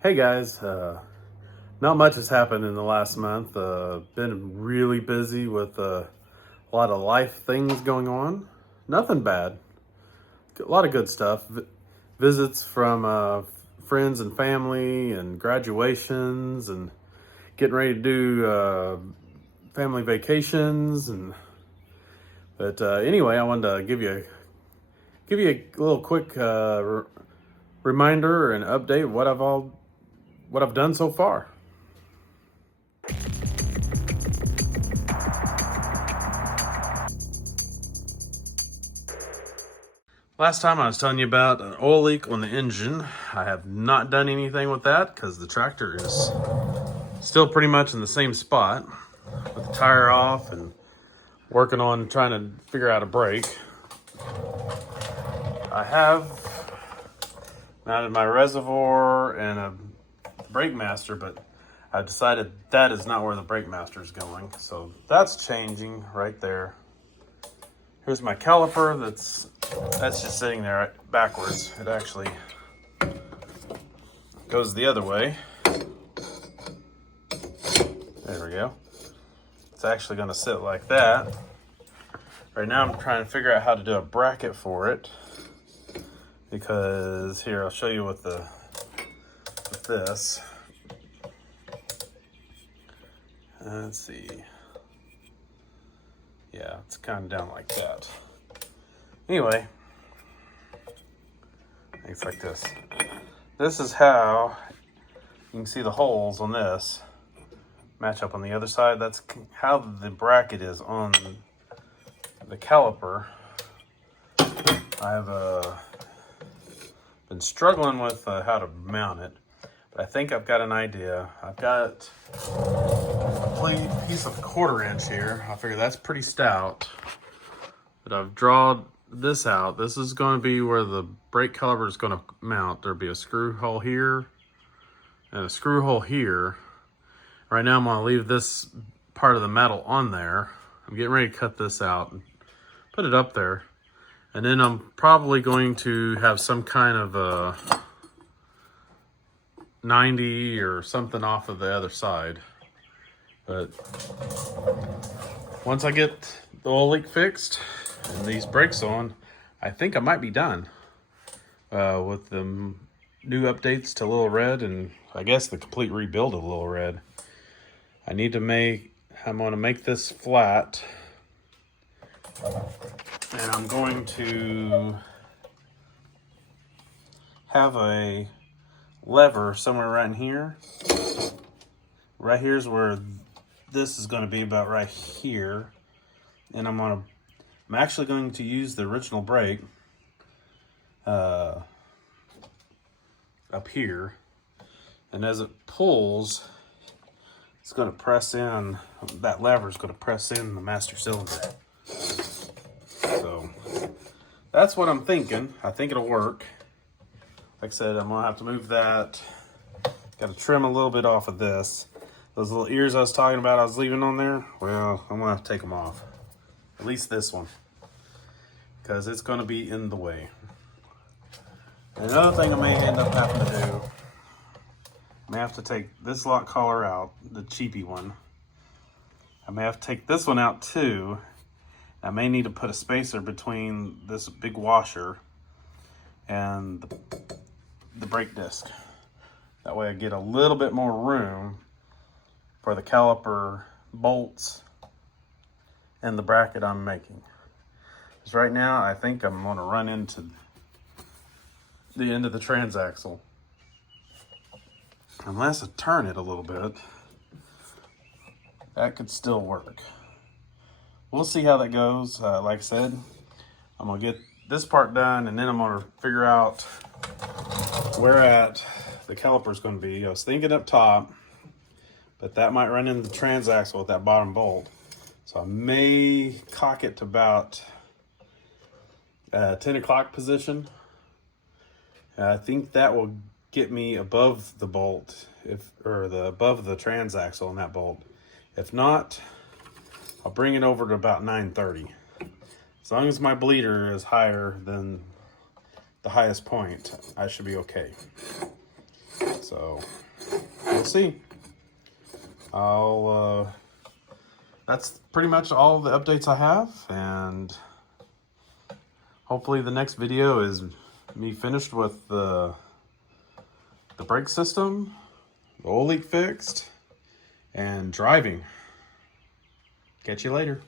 Hey guys, not much has happened in the last month. Been really busy with a lot of life things going on. Nothing bad. A lot of good stuff. Visits from friends and family, and graduations, and getting ready to do family vacations. But anyway, I wanted to give you a little quick reminder and update of what I've done so far. Last time I was telling you about an oil leak on the engine. I have not done anything with that because the tractor is still pretty much in the same spot with the tire off and working on trying to figure out a brake. I have mounted my reservoir and a brake master, but I decided that is not where the brake master is going. So that's changing right there. Here's my caliper that's just sitting there backwards. It actually goes the other way. There we go. It's actually going to sit like that. Right now I'm trying to figure out how to do a bracket for it, because here I'll show you with this. Let's see. Yeah, it's kind of down like that. Anyway, it's like this. This is how you can see the holes on this match up on the other side. That's how the bracket is on the caliper. I've been struggling with how to mount it, but I think I've got an idea. I've got a complete piece of 1/4 inch here. I figure that's pretty stout, but I've drawn this out. This is going to be where the brake caliper is going to mount. There'll be a screw hole here and a screw hole here. Right now I'm going to leave this part of the metal on there. I'm getting ready to cut this out and put it up there. And then I'm probably going to have some kind of a 90 or something off of the other side. But once I get the oil leak fixed and these brakes on, I think I might be done with the new updates to Little Red, and I guess the complete rebuild of Little Red. I'm going to make this flat, and I'm going to have a lever somewhere right in here. Right here's where this is going to be, about right here. And I'm actually going to use the original brake up here. And as it pulls, it's going to press in, that lever is going to press in the master cylinder. So that's what I'm thinking. I think it'll work. Like I said, I'm going to have to move that. Got to trim a little bit off of this. Those little ears I was talking about I was leaving on there, well, I'm going to have to take them off. At least this one, because it's going to be in the way. And another thing I may end up having to do, I may have to take this lock collar out, the cheapy one. I may have to take this one out too. I may need to put a spacer between this big washer and the brake disc. That way I get a little bit more room for the caliper bolts and the bracket I'm making. Because right now I think I'm going to run into the end of the transaxle. Unless I turn it a little bit, that could still work. We'll see how that goes. Like I said, I'm going to get this part done, and then I'm going to figure out where the caliper is going to be. I was thinking up top, but that might run into the transaxle with that bottom bolt. So I may cock it to about 10 o'clock position. I think that will get me above the bolt, above the transaxle on that bolt. If not, I'll bring it over to about 930. As long as my bleeder is higher than the highest point, I should be okay. So we'll see. That's pretty much all the updates I have, and hopefully the next video is me finished with the brake system, the oil leak fixed, and driving. Catch you later.